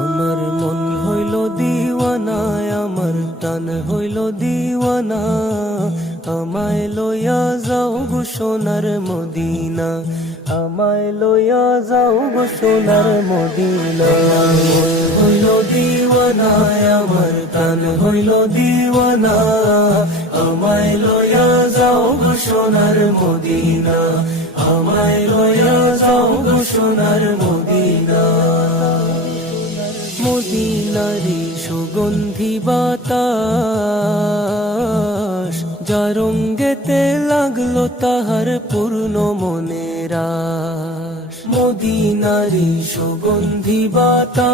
আমার মন হইল দিওয়ানা, আমার প্রাণ হইল দিওয়ানা, আমায় লইয়া যাও গো সোনার মদিনা, আমায় লইয়া যাও গো সোনার মদিনা। আমার মন হইল দিওয়ানা, আমার প্রাণ হইল দিওয়ানা, আমায় লইয়া যাও গো সোনার মদিনা, আমায় লইয়া যাও গো সোনার মদিনা। মদিনারি সুগন্ধি বাতাস, যার রঙ্গেতে লাগলো তাহার পূর্ণ মনের আশ। মদিনারি সুগন্ধি বাতাস,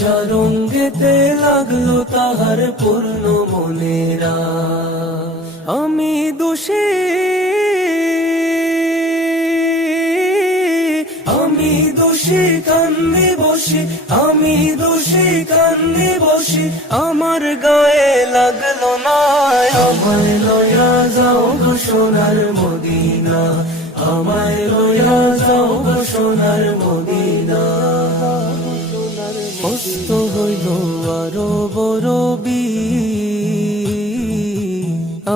যার রঙ্গেতে লাগলো তাহার পূর্ণ মনের আশ। আমি দোষী, আমি দোষী কান্দি বসি, আমি দোষী কান্দি বসি, আমার গায়ে লাগলো না। আমায় লইয়া যাও গো সোনার মদিনা, আমায় লইয়া যাও গো সোনার মদিনা। মস্ত হইল আরো বড়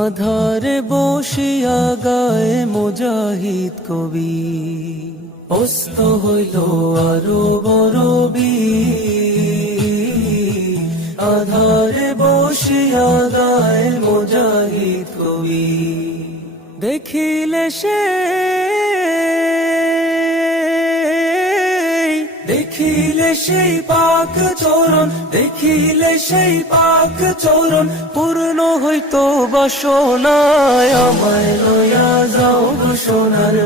আধারে বসিয়া গায়ে মুজাহিদ কবি। অস্ত হইল আরো বড় আধারে বসিয়া গায়ে মুজাহিদ কবি। দেখিলে সে, দেখিলে সেই পাক চরণ, দেখিলে সেই পাক চরণ, পূর্ণ হইতো বাসনায়। আমায় লইয়া যাও গো সোনার